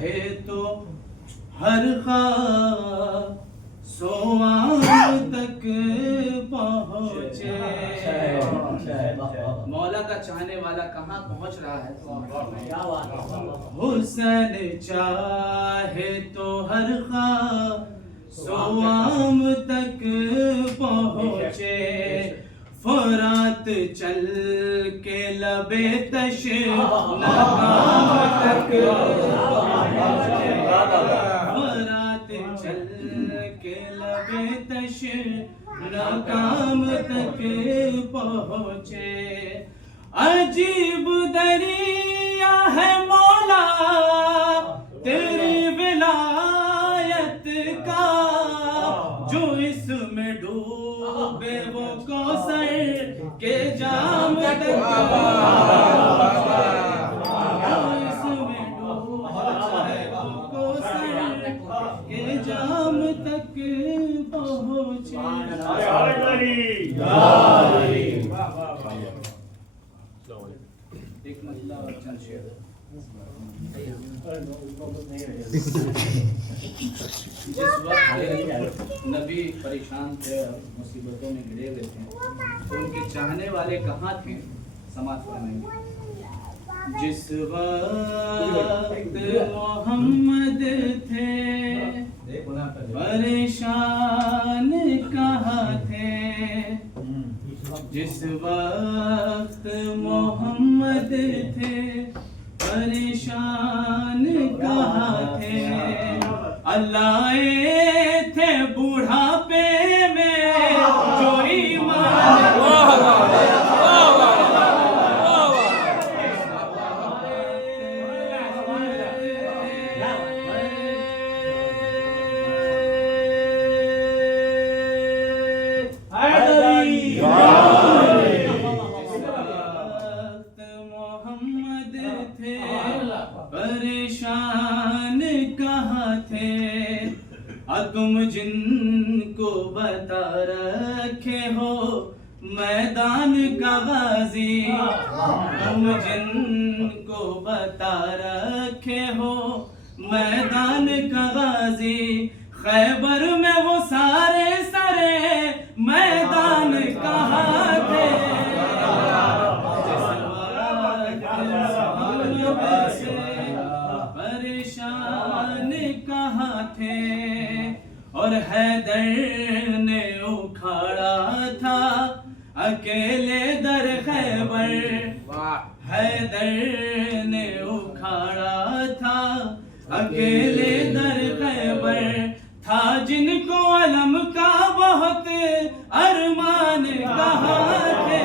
चाहे तो हर ख्वाब सोआम तक पहुँचे। मौला का चाहने वाला कहाँ पहुँच रहा है? हुस्न चाहे तो हर ख्वाब सोआम तक पहुँचे। फुरात चल के लबे तश नकाम तक पहुँचे। फुरात चल के लबे तश नकाम तक पहुँचे। अजीब दरिया है मौला तेरी विलायत का, जो इसमें डूबे वो कौसर के जाम तक, जो इसमें डूबे वो कौसर के जाम तक पहुँचे। एक मसला और चंद शेर। जिस वक्त नबी परेशान थे और मुसीबतों में घिरे हुए थे तो उनके चाहने वाले कहाँ थे? समाज फरमाएंगे। जिस वक्त मोहम्मद थे परेशान कहाँ थे? जिस वक्त मोहम्मद थे परेशान कहाँ थे? अल्लाह थे बुढ़ापे में जो ईमान परेशान कहाँ थे? तुम जिनको बता रखे हो मैदान का गाजी, तुम जिनको बता रखे हो मैदान का गाजी, खैबर में वो सारे सरे मैदान कहाँ थे? परेशान कहाँ थे? और हैदर ने उखाड़ा था अकेले दर खैबर, हैदर ने उखाड़ा था अकेले दर खैबर, था जिनको अलम का बहुत अरमान कहाँ थे?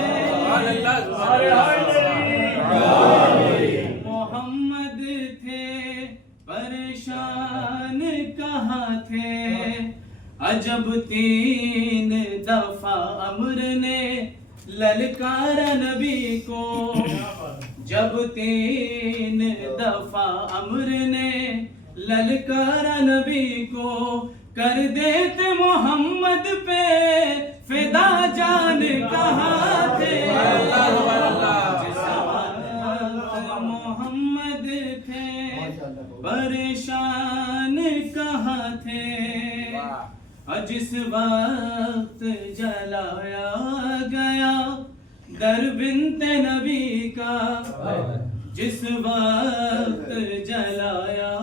मोहम्मद थे परेशान कहाँ थे? अजब 3 दफा अमर ने ललकारा नबी को, जब 3 दफा अमर ने ललकारा नबी को, कर देते मोहम्मद पे फिदा जान कहाँ थे? मोहम्मद थे परेशान कहाँ थे? जिस वक्त जलाया गया दर बिन्ते नबी का, जिस वक्त जलाया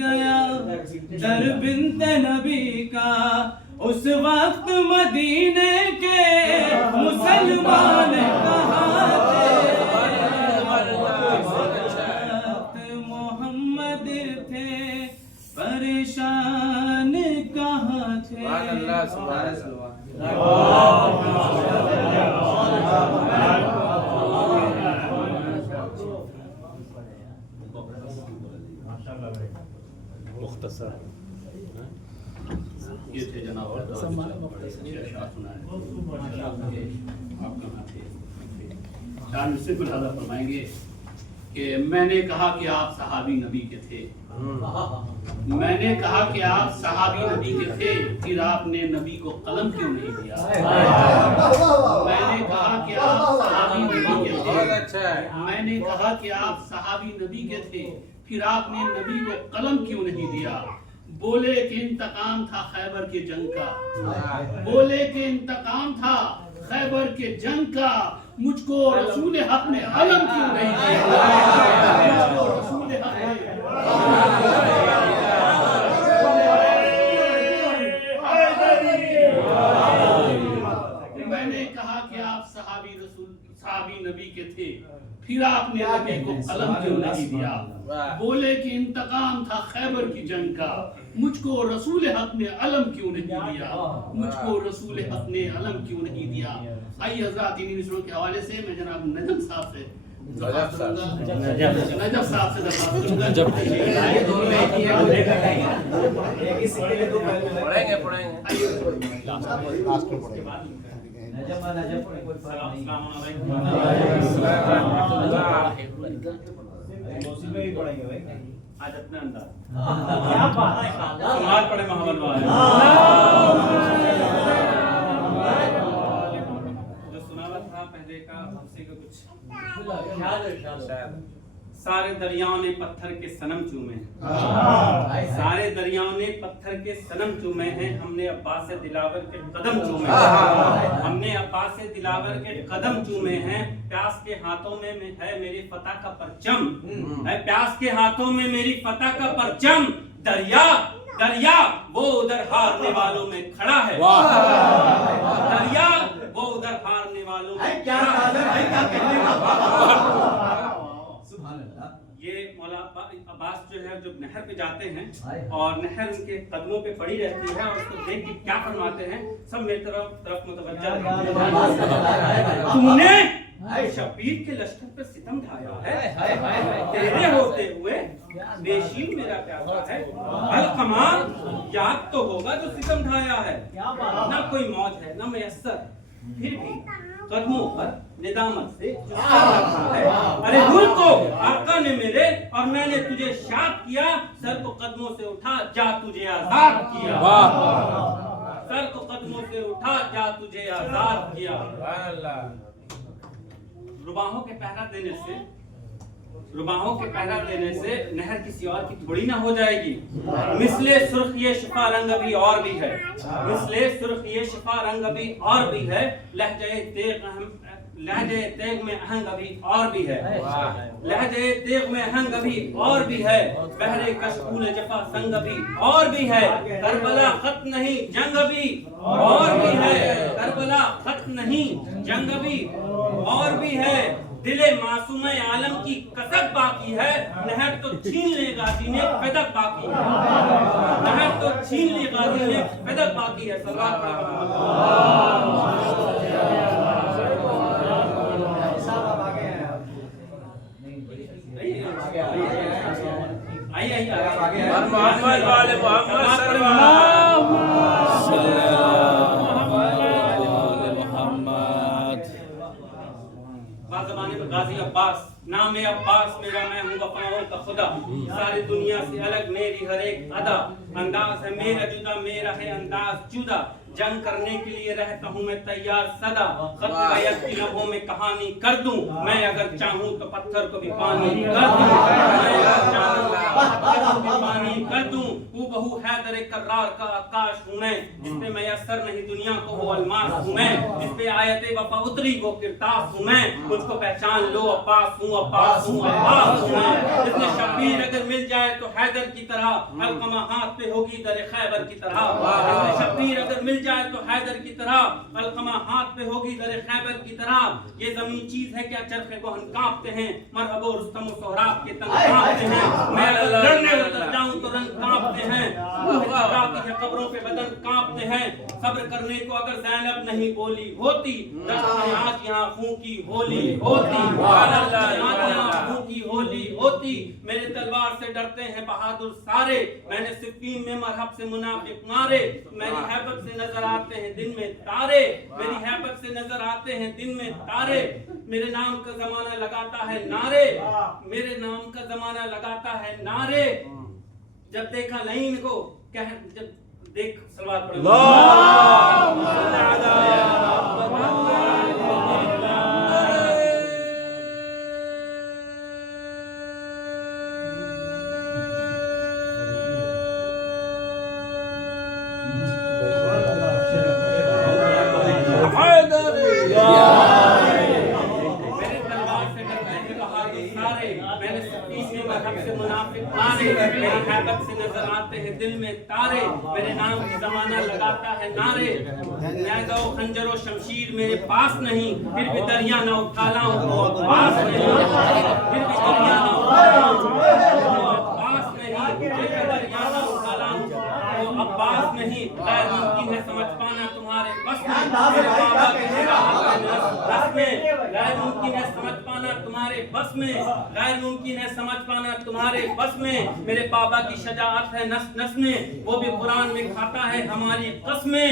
गया दर बिन्ते नबी का, उस वक्त मदीने के मुसलमान कहाँ थे? मोहम्मद थे परेशान कहाँ थे? मुख्तसर ये थे जनाब शान से गुलादा फरमाएंगे कि मैंने कहा कि आप सहाबी नबी के थे, मैंने कहा कि आप सहाबी नबी के थे, फिर आपने नबी को कलम क्यों नहीं दिया? मैंने कहा कि आप सहाबी नबी के थे, मैंने कहा कि आप सहाबी नबी के थे, फिर आपने नबी को कलम क्यों नहीं दिया? बोले कि इंतकाम था खैबर के जंग का, बोले कि इंतकाम था खैबर के जंग का, मुझको रसूल हक ने अलम क्यों नहीं दिया? मुझको रसूल हक ने मैंने कहा कि आप सहाबी नबी के थे, फिर आपने नबी को कलम क्यों नहीं दिया? बोले कि इंतकाम था खैबर की जंग का, मुझको रसूल हक ने अलम क्यों नहीं दिया? मुझको रसूल हक ने अलम क्यों नहीं दिया? आइए हज़रात, इन्हीं मिसरों के हवाले से मैं जनाब नजम साहब से दरख्वास्त करूंगा। आज अपना अंदाज समाज पढ़े मोहम्मद जो सुनावा था पहले का हमसे का कुछ सारे दरियाओं ने पत्थर के सनम चूमे हैं, सारे दरियाओं ने पत्थर के सनम चूमे हैं, हमने अब्बास से दिलावर के कदम चूमे हैं, हमने अब्बास से दिलावर के कदम चूमे हैं। प्यास के हाथों में है मेरी फतह का परचम, है प्यास के हाथों में मेरी फतह का परचम। दरिया दरिया वो उधर हारने वालों में खड़ा है, दरिया वो उधर हारने वालों में खड़ा है। ये मौला अब्बास जो है जब नहर पे जाते हैं और नहर उनके कदमों पे पड़ी रहती है और उसको देख के क्या फरमाते हैं, सब मेरी तरफ मुतवज्जह है। तुमने शबीर के लश्कर पे सितम ढाया है, तेरे होते हुए बेशीम मेरा प्यासा है। अलकमा याद तो होगा जो सितम ढाया है, ना कोई मौज है ना मैसर, फिर भी कदमों पर निदामत से रखा है। अरे मुल्क को आका ने मेरे और मैंने तुझे शाद किया, सर को कदमों से उठा जा तुझे आजाद किया, सर को कदमों से उठा जा तुझे आजाद किया। रुबाहों के पहरा देने से नहर किसी और की थोड़ी ना हो जाएगी। मिसले सुर्ख ये शिफा रंग अभी और भी है, मिसले सुर्ख ये शिफा रंग अभी और भी है। लहजे तेग में अहंग अभी और भी है, लहजे तेग में अहंग अभी और भी है। बहरे कशकूल जफा संग अभी और भी है। करबला खत नहीं जंग अभी और भी है, करबला खत नहीं जंग अभी और भी है। दिले मासूम आलम की कसक बाकी है, नहर तो छीन ले गाजी ने फदक बाकी है, नहर तो छीन ले गाजी ने फदक बाकी है। सल्लल्लाहु अलैहि मोहम्मद वाले गाजी अब्बास नाम है अब्बास मेरा, मैं हूँ वफाओं का खुदा। सारी दुनिया से अलग मेरी हर एक अदा, अंदाज है मेरा जुदा, मेरा है अंदाज जुदा। जंग करने के लिए रहता हूँ मैं तैयार सदा, खत गायब की लबों में कहानी कर दूं, मैं अगर चाहूँ तो पत्थर को भी पानी कर दूं, मैं अगर चाहूँ तो पत्थर को भी पानी कर दूं। हूबहू हैदर कर्रार का आकाश हूँ मैं, जिसपे मैसर नहीं दुनिया को वो अलमास हूँ मैं, जिसपे आयते वफा उतरी वो किरतास हूँ मैं। मुझको पहचान लो अब्बास हूँ, अब्बास हूँ, अब्बास हूँ मैं। जिसने शबीर अगर मिल जाए तो हैदर की तरह, अलकमा हाथ पे होगी दर खैबर की तरह। जिसने शबीर अगर मिल जाए तो हैदर की तरह, अलकमा हाथ पे होगी दर खैबर की तरह। ये जमीन चीज है क्या चरखे को हम कांपते हैं, मरहबो रुस्तम और सोहराब के तंग कांपते हैं। मैं अगर लड़ने उतर जाऊं तो रंग कांपते हैं, है कब्रों पे बदन कांपते हैं। सब्र करने को अगर ज़ैनब नहीं बोली होती, आज यहाँ खून की होली होती, यहाँ खून की होली होती। मेरे तलवार से डरते हैं बहादुर सारे, मैंने सिफ़ीन में मरहब से मुनाफिक मारे। मेरी हैबत से नजर आते हैं दिन में तारे, मेरी हैबत से नजर आते हैं दिन में तारे। मेरे नाम का जमाना लगाता है नारे, मेरे नाम का जमाना लगाता है नारे। जब देखा लईन को कह, जब देख सलवात पढ़ो मुनाफिक मारे, मेरी हैबत से नजर आते हैं दिल में तारे, मेरे नाम की जमाना लगाता है नारे, नैज़ो खंजरो शमशीर मेरे पास नहीं, फिर भी दरिया न उठा लाऊं तो अब्बास नहीं, फिर भी दरिया न उठा लाऊं तो अब्बास नहीं, फिर भी दरिया न उठा लाऊं तो अब्बास नहीं, गैर मुमकिन है समझ पाना तुम्हारे बस में, मेरे बाबा की रस में, गैर मुमकिन है समझ पाना तुम्हारे बस में, गैर मुमकिन है समझ पाना तुम्हारे बस में, मेरे बाबा की शजाअत है नस नस में, वो भी कुरान में खाता है हमारी कसमें,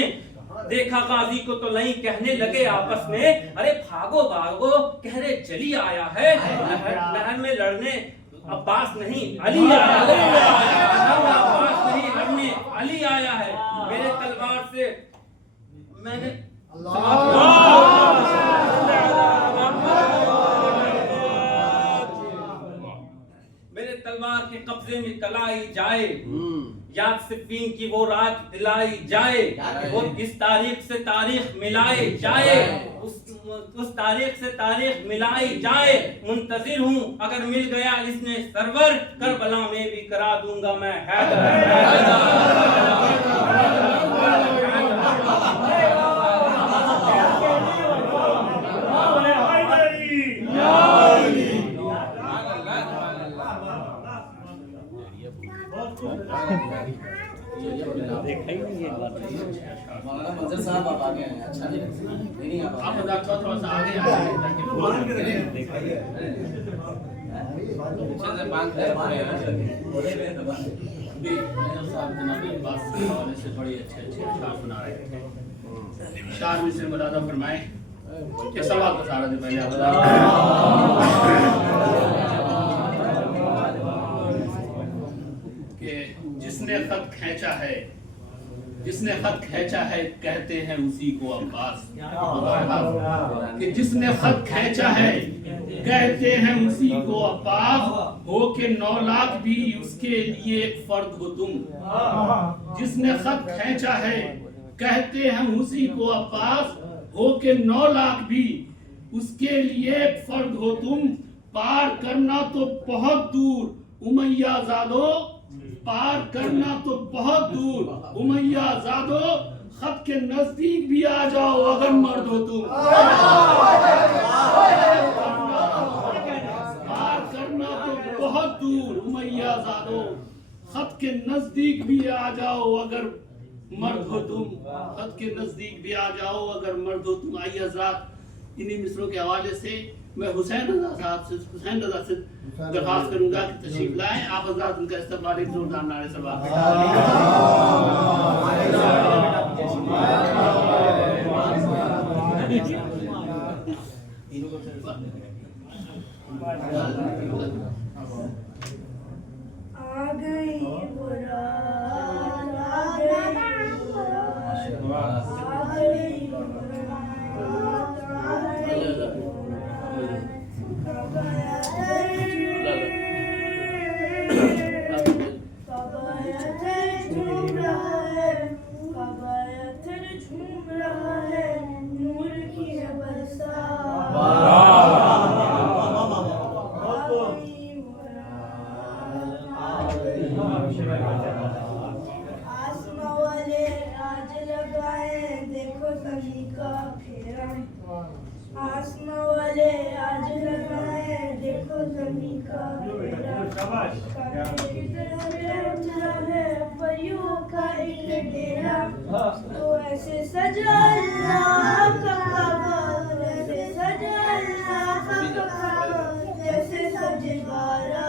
देखा गाजी को तो नहीं कहने लगे आपस में, अरे भागो भागो कह रहे जली आया है, नहर में लड़ने अब्बास नहीं अली आया है, अब्बास नहीं लड़ने अली आया है, मेरे तलवार से मैंने मेरे तलवार के कब्जे में कलाई जाए, याद सिफ़ीन की वो रात दिलाई जाए, वो इस तारीख से तारीख मिलाई जाए, उस तारीख से तारीख मिलाई जाए, मुंतजिर हूँ अगर मिल गया इसने सरवर, करबला में भी करा दूंगा मैं मौलाना मंजर साहब आप आगे हैं, अच्छा नहीं आप थोड़ा सा आगे आए ताकि अच्छे से बात कर पाए साहब जनाबी अब्बास के हवाले से बड़े अच्छे अशार सुना रहे थे। अशार में से मुरादा फरमाए कि सवाल तो सारा जो मैंने कि जिसने खत खींचा है, जिसने खत खींचा है कहते हैं उसी को अब्बास, कि जिसने खत खींचा है कहते हैं उसी को अब्बास, हो के 9 लाख भी उसके लिए एक फर्द हो तुम। जिसने खत खींचा है कहते हैं उसी को अब्बास, हो के 9 लाख भी उसके लिए एक फर्द हो तुम। पार करना तो बहुत दूर उमैया ज़ादो, पार करना तो बहुत दूर उमैया ज़ादो, खत के नजदीक भी आ जाओ अगर मर्द हो तुम। पार करना तो बहुत दूर उमैया ज़ादो, खत के नजदीक भी आ जाओ अगर मर्द हो तुम, खत के नजदीक भी आ जाओ अगर मर्द हो तुम। आइए हज़रात, इन्हीं मिसरों के हवाले से मैं हुसैन रज़ा से दरख्वास्त करूंगा कि तशरीफ लाएं। आप हज़रात उनका इस्तकबाल एक जोरदार नारे से बात आ गई आसमां वाले आज लगाए देखो सभी का फेरा, आसमां वाले आज लगाए देखो सभी का फेरा, उठा है परियों का एक डेरा, तो ऐसे सजा अल्लाह का काबा, ऐसे सजा अल्लाह का काबा, जैसे सजे बारा।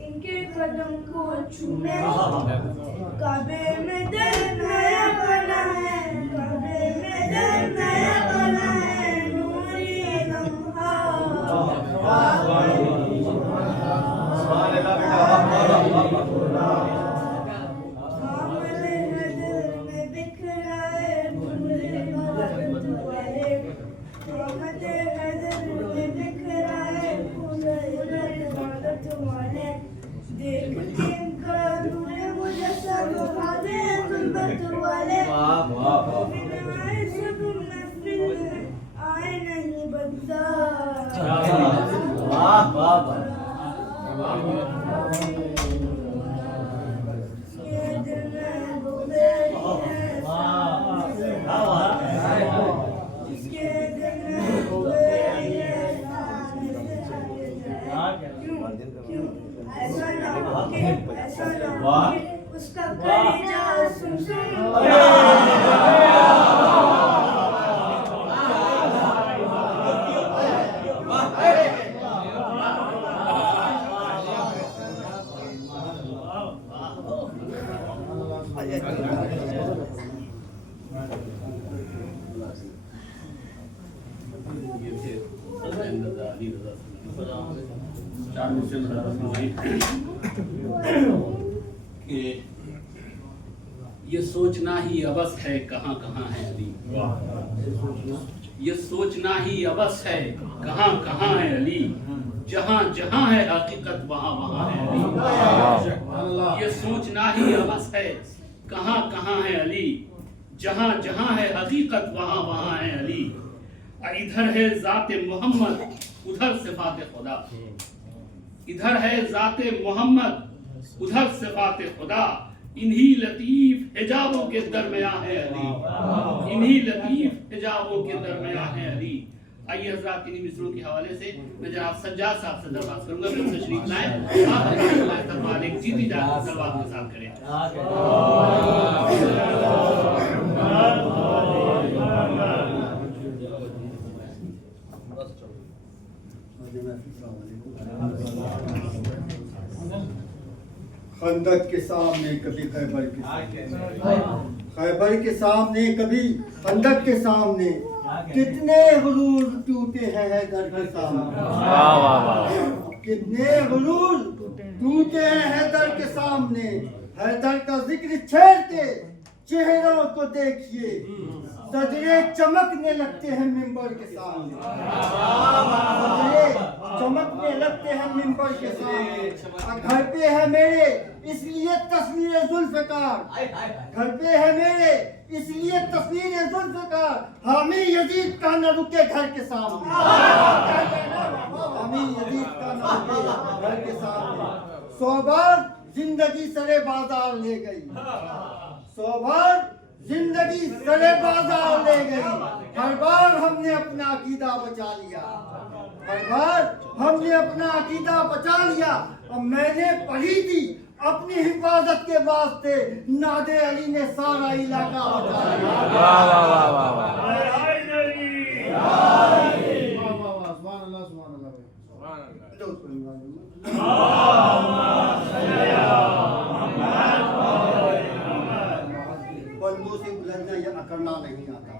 इनके कदम को छूने, काबे में दिल नया बना है, काबे में दिल नया बना है, नूरी लम्हा। आए सब महफिल में आए नहीं बदला ये दिल में डूबे जिसके दिल में डूबे ऐसा ना हो कि उसका कलेजा सुन कि ये सोचना ही अबस है कहाँ कहाँ है अली, ये सोचना ही अबस है कहाँ कहाँ है अली, जहाँ जहाँ है हकीकत वहाँ वहाँ है अली। ये सोचना ही अबस है कहाँ कहाँ है अली, जहाँ जहाँ है हकीकत वहाँ वहाँ है अली। इधर है जाते मोहम्मद उधर सिफात खुदा, इधर है जाते मोहम्मद उधर सिफात खुदा, इन्हीं लतीफ हिजाबों के दरमियान है अली, इन्हीं लतीफ हिजाबों के दरमियान है अली। आइए हज़रात इन्हीं मिसरों के हवाले से मैं जनाब सज्जाद साहब से दरबार करूंगा कि उनसे शरीफ लाएं, आप एक जीती जात दरबार के साथ करें। खंदक के सामने कभी खैबर के खैबर के सामने कभी खंदक के सामने, कितने गुरूर टूटे हैं हैदर के सामने, कितने गुरूर टूटे हैं हैदर के सामने। हैदर का जिक्र छेड़ के चेहरों को देखिए, सजरे चमकने लगते हैं मिंबर के सामने, सजरे चमकने लगते हैं मिंबर के सामने। घर पे है मेरे इसलिए तस्वीर जुल्फ़िकार, घर पे है मेरे इसलिए तस्वीर जुल्फ़िकार, हामी यजीद का न रुके घर के सामने, हामी यजीद का न रुके घर के सामने। 100 बार जिंदगी सरे बाजार ले गई, 100 बार जिंदगी सरे बाजार ले गई, हर बार हमने अपना अकीदा बचा लिया, हर बार हमने अपना अकीदा बचा लिया। और मैंने पढ़ी थी अपनी हिफाजत के वास्ते, नादे अली ने सारा इलाका बचा बंदों से उलझना या अकड़ना नहीं आता,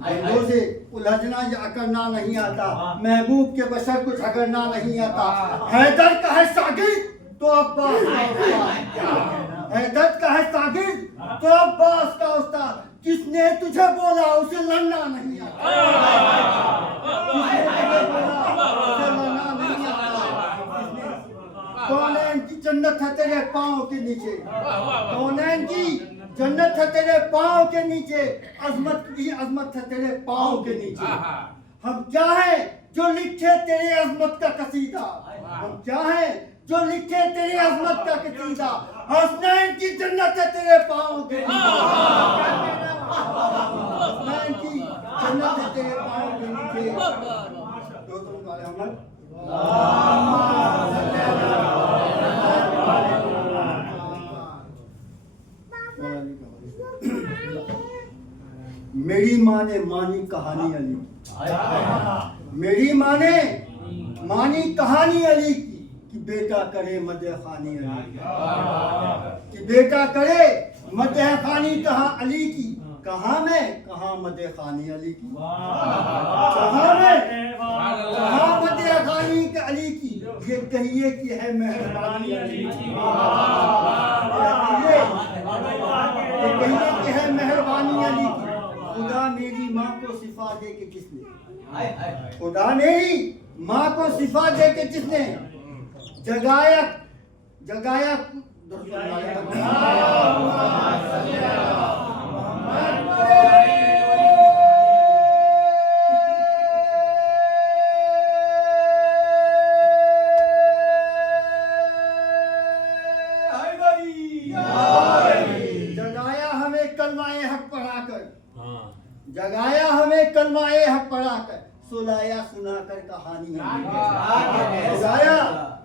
बंदों से उलझना या अकड़ना नहीं आता, महबूब के बशर को झगड़ना नहीं आता। हैदर का है सागिर्द तो अब्बास का उस्ताद, हैदर का है सागिर्द तो अब्बास का उस्ताद। किसने तुझे बोला उसे लड़ना नहीं आता, किसने तुझे बोला उसे लड़ना नहीं आता। कौनैन की जन्नत है तेरे पाँव के नीचे, कौनैन की जन्नत है तेरे पाँव के नीचे, अजमत की अजमत है तेरे पाँव के नीचे। हम क्या है जो लिखे तेरे अजमत का कसीदा, हम क्या है जो लिखे तेरे अजमत का कसीदा। हसनैन की जन्नत है तेरे पाँव के नीचे, हसनैन की जन्नत है तेरे पाँव के नीचे। मेरी माँ ने मानी कहानी अली, मेरी माँ ने मानी कहानी अली की, कि बेटा करे मदह खानी अली, कि बेटा करे मदह खानी कहाँ अली की। कहाँ मैं कहाँ मदह खानी अली की, कहाँ मैं कहाँ मदह खानी अली की। ये कहिए कि है मेहरबानी अली की, ये कहिए कि है मेहरबानी अली की। खुदा मेरी माँ को सिफा दे के किसने, खुदा मेरी माँ को सिफा दे के किसने जगाया, जगाया कलमाए हक पढ़ाकर, जगाया हमें कलमाए हक पढ़ाकर, सुलाया सुनाकर कहानी सुलाया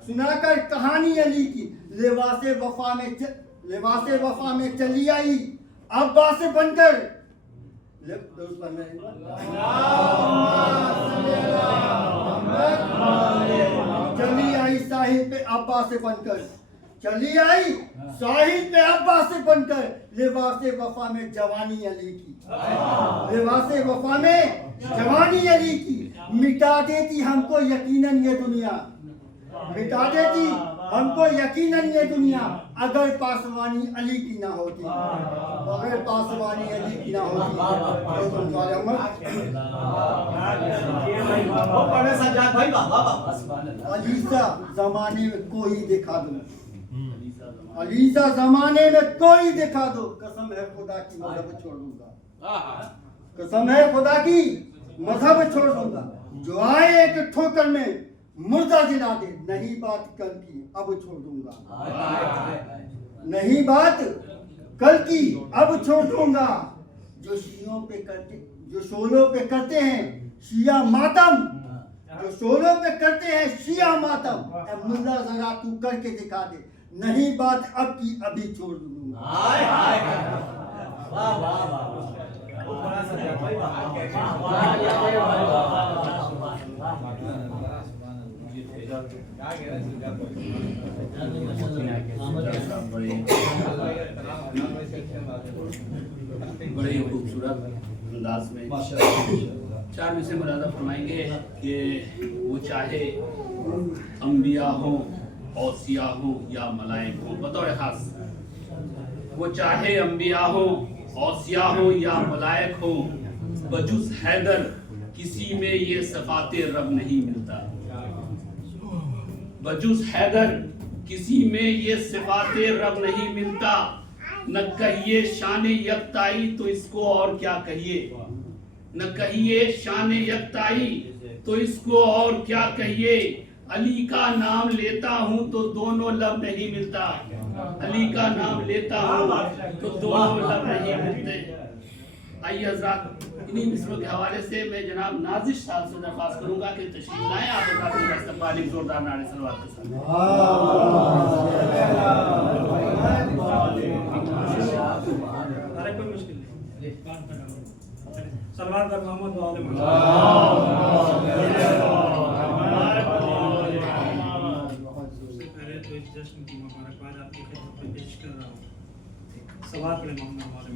सुनाकर कहानी अली की, लिबासे वफा में चली आई अब्बास बनकर, चली आई साहिब पे अब्बास बनकर, चली आई साहिब पे अब्बास बनकर, लिबासे वफा में जवानी अली की, लिबासे वफा में जवानी अली की, मिटा देती हमको यकीनन ये दुनिया, मिटा देती हमको यकीनन ये दुनिया, अगर पासवानी अली की ना होती, अगर पासवानी अली की ना होती तो तुम अलीसा जमाने में कोई दिखा दो, अलीसा जमाने में कोई दिखा दो, कसम है खुदा की मजहब छोड़ दूंगा, कसम है खुदा की मजहब छोड़ दूंगा, जो आए एक ठोकर में मुर्दा गिरा दे, नहीं बात कल की अब छोड़ दूंगा, नहीं बात कल की अब छोड़ दूंगा, जो शियों पे करते, जो शोलों पे करते हैं शिया मातम, जो शोलों पे करते हैं शिया मातम, मुल्ला जरा तू करके दिखा दे, नहीं बात अब की अभी छोड़ दूंगा। बड़े खूबसूरत अंदाज में चार विषय मुरादा फरमाएंगे कि वो चाहे अंबिया हो, औसिया हो या मलाइक हो, बतौर खास वो चाहे अंबिया हो, औसिया हो या मलाइक हो, बजुज हैदर किसी में ये सफाते रब नहीं मिलता, बजुज हैदर किसी में ये सिफाते रब नहीं मिलता, न कहिए शान यकताई तो इसको और क्या कहिए, न कहिए शान यकताई तो इसको और क्या कहिए, अली का नाम लेता हूँ तो दोनों लब नहीं मिलता, अली का नाम लेता हूँ तो दोनों लब नहीं मिलते। आइए हज़रात, इन्हीं मिसरों के हवाले से मैं जनाब नाजिश साहब से दरख्वास्त करूंगा कि तशरीफ लाएं, आप हज़रात का इस्तकबाल एक जोरदार नारे सलवात के साथ। अरे कोई मुश्किल नहीं, सलवात कर मोहम्मद वाले पहले तो इस जश्न की मुबारकबाद आपकी खिदमत में पेश कर रहा हूँ। सवाल पढ़े मोहम्मद वाले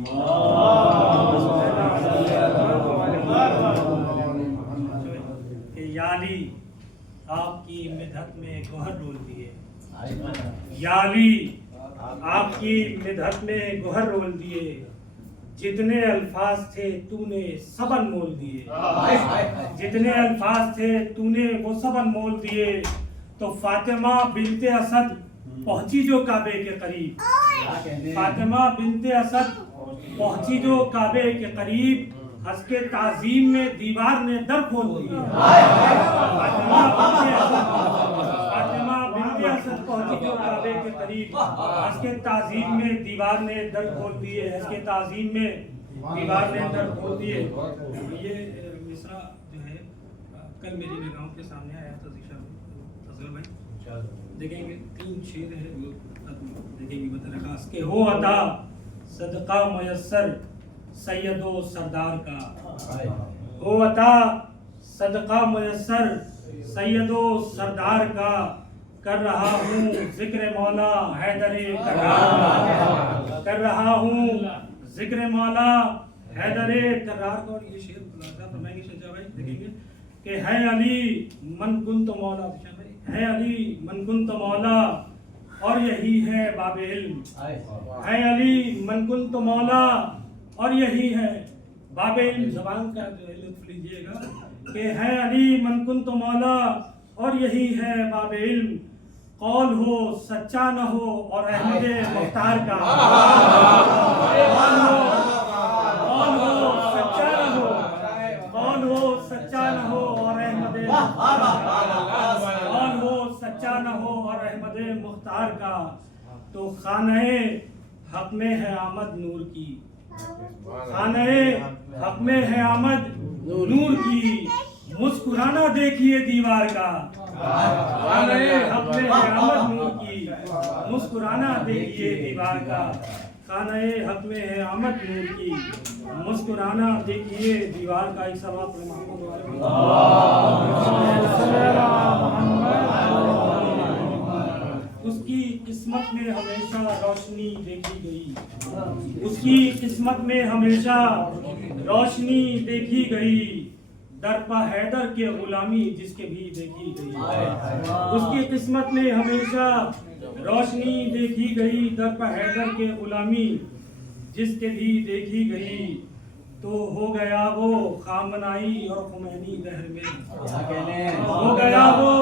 याली आपकी मिदहत में गोहर रोल दिए, याली आपकी मिदहत में गोहर रोल दिए, जितने अल्फाज थे तूने सबन मोल दिए, जितने अल्फाज थे तूने वो सबन मोल दिए, तो फातिमा बिनते असद पहुंची जो काबे के करीब, फातिमा बिनते असद पहुंची जो काबे के करीब, हंस के ताजीम में दीवार ने दर खोल दिए, फातिमा बिनते असद पहुंची जो काबे के करीब, हंस के ताजीम में दीवार ने दर खोल दिए, हंस के ताजीम में दीवार ने दर खोल दिए। ये मिसरा जो है कल मेरी निगाहों के सामने आया था फजल भाई, देखेंगे 3 शेर है, देखेंगे बतरखास के हो अदा सदका मुयस्सर सैयदो सरदार का, हो अदा सदका मुयस्सर सैयदो सरदार का, कर रहा हूँ जिक्र मौला हैदर कर्रार का, कर रहा हूँ जिक्र मौला हैदर कर्रार का। और ये शेर खुलासा फरमाएंगे शाह भाई, देखेंगे कि है अली मन कुन तो मौला, है अली मन कुन तो मौला और यही है बाबे इल्म, है अली मन कुन तो मौला और यही है बाबे इल्म। ज़बान का जो है लुत्फ लीजिएगा कि है अली मन कुन तो मौला और यही है बाबे इल्म, कौल हो सच्चा न हो और अहमद मुख्तार का, कौल हो सच्चा न हो, कौल हो सच्चा न हो और अहमद, कौल हो सच्चा न हो और अहमद मुख्तार का, तो खाने हक में है आमद नूर की, खाने हक में है आमद नूर की, मुस्कुराना देखिए दीवार का। खाने हक में है आमद नूर की, मुस्कुराना देखिए दीवार का। खाने हक में है आमद नूर की, मुस्कुराना देखिए दीवार का। एक सवाल उसकी किस्मत में हमेशा रोशनी देखी गई, उसकी किस्मत में हमेशा रोशनी देखी गई। दरपा हैदर के गुलामी जिसके भी देखी गई, उसकी किस्मत में हमेशा रोशनी देखी गई। दरपा हैदर के गुलामी जिसके भी देखी गई, तो हो गया वो खामनाई और खुमैनी दहर में। हो गया वो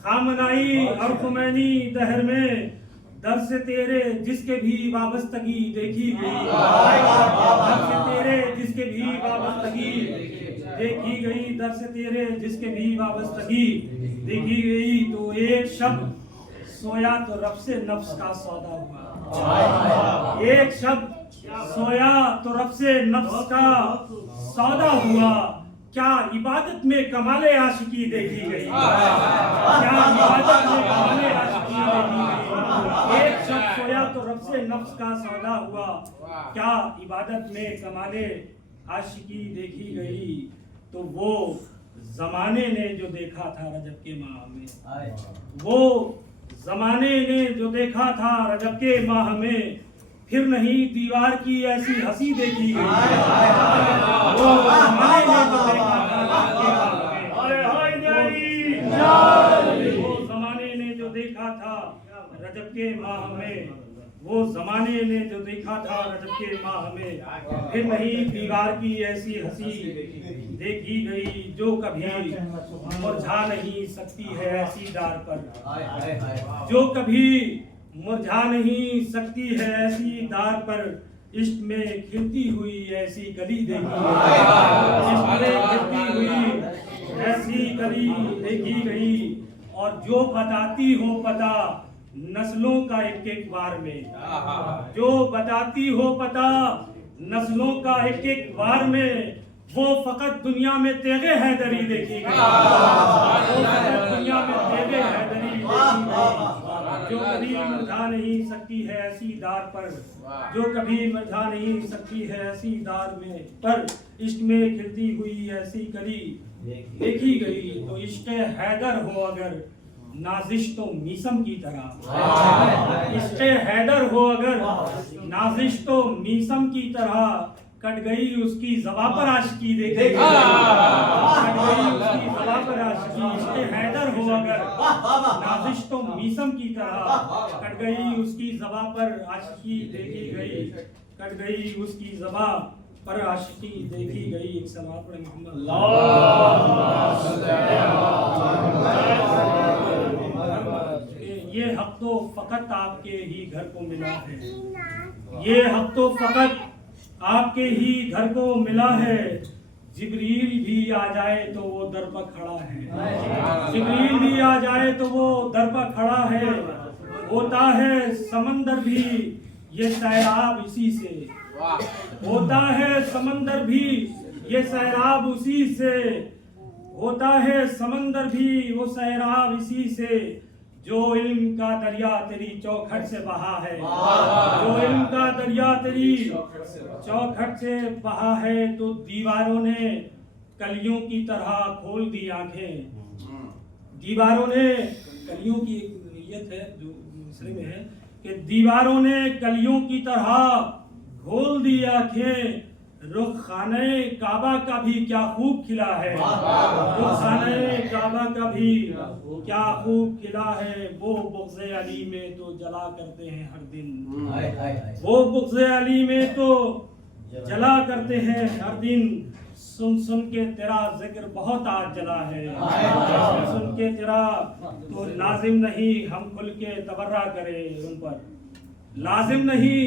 खामनाई और खुमैनी दहर में, दर से तेरे जिसके भी वाबस्तगी देखी गई। दर से तेरे जिसके भी वाबस्तगी देखी गई, दर से तेरे जिसके भी वाबस्तगी देखी गई। तो एक शब्द सोया तो रब से नफ्स का सौदा हुआ। एक शब्द सोया तो रब से नफ्स का सौदा हुआ। क्या इबादत में कमाले आशिकी देखी गई, क्या इबादत में कमाले आशिकी देखी गई। एक शब्द सोया तो रब से नफ्स का सौदा हुआ। क्या इबादत में कमाले आशिकी देखी गई। तो वो जमाने ने जो देखा था रजब के माह में, वो जमाने ने जो देखा था रजब के माह में, फिर नहीं दीवार की ऐसी हंसी देखी गई। वो जमाने ने जो देखा था रजब के माह में, वो जमाने ने जो देखा था रजब के माह में, वो जमाने ने जो देखा था रजब के माह में, फिर नहीं दीवार की ऐसी हंसी देखी गई। जो कभी मुरझा नहीं सकती है ऐसी डार पर, जो कभी मुरझा नहीं सकती है ऐसी डार पर, इश्क में खिलती हुई ऐसी कली देखी गई। इश्क में खिलती हुई ऐसी कली देखी गई। और जो बताती हो पता नस्लों का एक एक बार में, जो बताती हो पता नस्लों का एक एक बार में, वो फकत दुनिया में तेगे हैदरी देखी गई। वो फकत दुनिया में तेगे हैदरी देखी गई। जो कभी मुरझा नहीं सकती है ऐसी दार पर, जो कभी मुरझा नहीं सकती है ऐसी दार में, पर इश्क में खिलती हुई ऐसी कली देखी गई। तो इश्क हैदर हो अगर नाजिश तो मीसम की तरह, इश्क हैदर हो अगर नाजिश तो मीसम की तरह, कट गई उसकी ज़बां पर आशिकी देखी गई। कट गई उसकी ज़बां पर आशिकी। इश्क हैदर हो अगर नाजिश तो मीसम की तरह, कट गई उसकी ज़बां पर आशिकी देखी गई। कट गई उसकी ज़बां पर आशिकी देखी गई। एक सलावत पढ़े मोहम्मद। ये हक तो फकत आपके ही घर को मिला है, ये हक तो फकत आपके ही घर को मिला है। जिब्रील भी आ जाए तो वो दर पर खड़ा है, जिब्रील भी आ जाए तो वो दर पर खड़ा है। होता है समंदर भी ये सैराब इसी से, होता है समंदर भी ये सैराब उसी से, होता है समंदर भी वो सैराब इसी से। जो इल्म का दरिया तेरी चौखट से बहा है, जो इल्म का दरिया तेरी चौखट से बहा है, तो दीवारों ने कलियों की तरह खोल दी आंखें। दीवारों ने कलियों की एक नियत है जो दूसरे में है कि दीवारों ने कलियों की तरह खोल दी आंखें। रुख खाने काबा का भी क्या खूब खिला है, रुख खाने काबा का भी क्या खूब खिला है। वो बुग़्ज़े अली में तो जला करते हैं हर दिन, वो बुग़्ज़े अली में तो जला करते हैं हर दिन। सुन सुन के तेरा जिक्र बहुत आज जला है, सुन सुन के तेरा तो लाजिम नहीं हम खुल के तबर्रा करें उन पर, लाजिम नहीं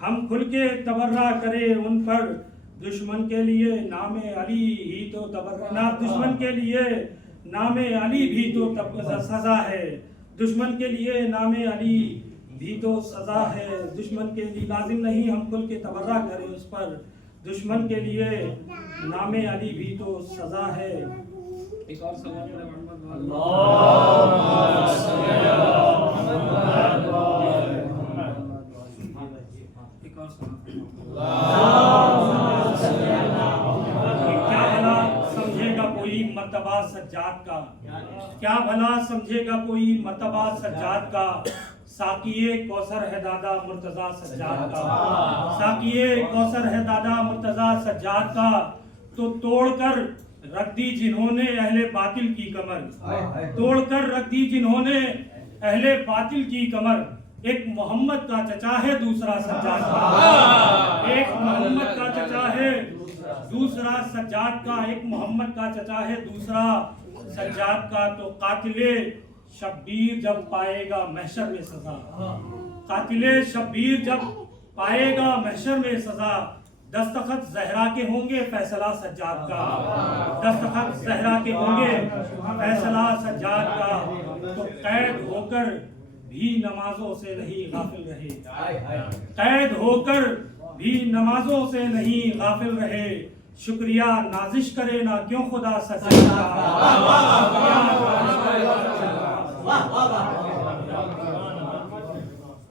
हम खुल के तबर्रा करें उन पर। दुश्मन के लिए नामे अली ही तो तबर्रा, दुश्मन के लिए नामे अली भी तो सजा है, दुश्मन के लिए नामे अली भी तो सजा है। दुश्मन के लिए लाजिम नहीं हम कुल के तबर्रा करें उस पर, दुश्मन के लिए नामे अली भी तो सजा है। एक और सवाल है क्या भला समझेगा कोई मर्तबा सज्जाद का, क्या भला समझेगा कोई मर्तबा सज्जाद का, साकिए कौसर है दादा मुर्तजा सज्जाद का, साकिए कौसर है दादा मुर्तजा सज्जाद का, तो तोड़कर रख दी जिन्होंने अहले बातिल की कमर, तोड़कर रख दी जिन्होंने अहले बातिल की कमर। एक मोहम्मद का चचा है दूसरा सज्जाद का, एक मोहम्मद का चचा है दूसरा सज्जाद का, एक मोहम्मद का चचा है दूसरा सज्जाद का। तो कातिले शब्बीर जब पाएगा महशर में सजा, कातिले शब्बीर जब पाएगा महशर में सजा, दस्तखत जहरा के होंगे फैसला सज्जाद का, दस्तखत जहरा के होंगे फैसला सज्जाद का। तो कैद होकर भी नमाजों से नहीं गाफिल रहे, कैद होकर भी नमाजों से नहीं गाफिल रहे, शुक्रिया नाजिश करे ना क्यों खुदा सज्जाद का।